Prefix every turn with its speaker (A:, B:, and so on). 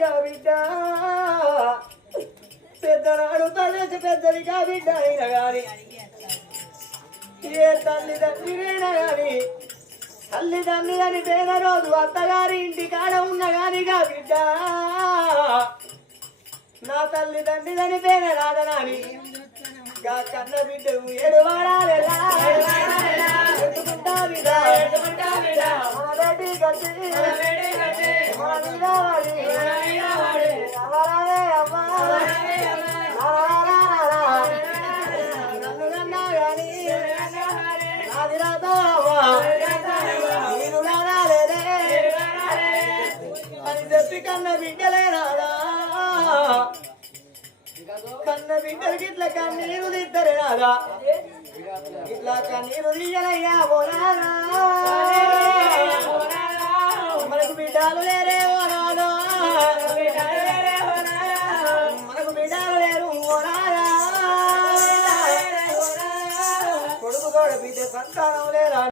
A: గా బిడ్డ. పెద్దనాడు పదేసి పెద్దదిగా బిడ్డ అయిన గాని ఏ గాని తల్లిదండ్రి అని పేద రోజు అత్తగారి ఇంటి కాడ ఉన్న గానిగా బిడ్డ. నా అని పేద రాదనాని గా కన్న బిడ్డలు ఏడు వాడాలెలా ఎత్తుకుంటా బిడ్డ. మన బేటీ కట్టి. మన మీద అని చెప్పి కన్న బిడ్డలే రాదా కన్న బిడ్డలకి ఇట్లా కన్నీరు తిద్దరే రాదా ఇట్లా కన్నీరు తీయలయ్యా పోరాదా మనకు బిడ్డలు లే కొడుకు సంతానం లేరా?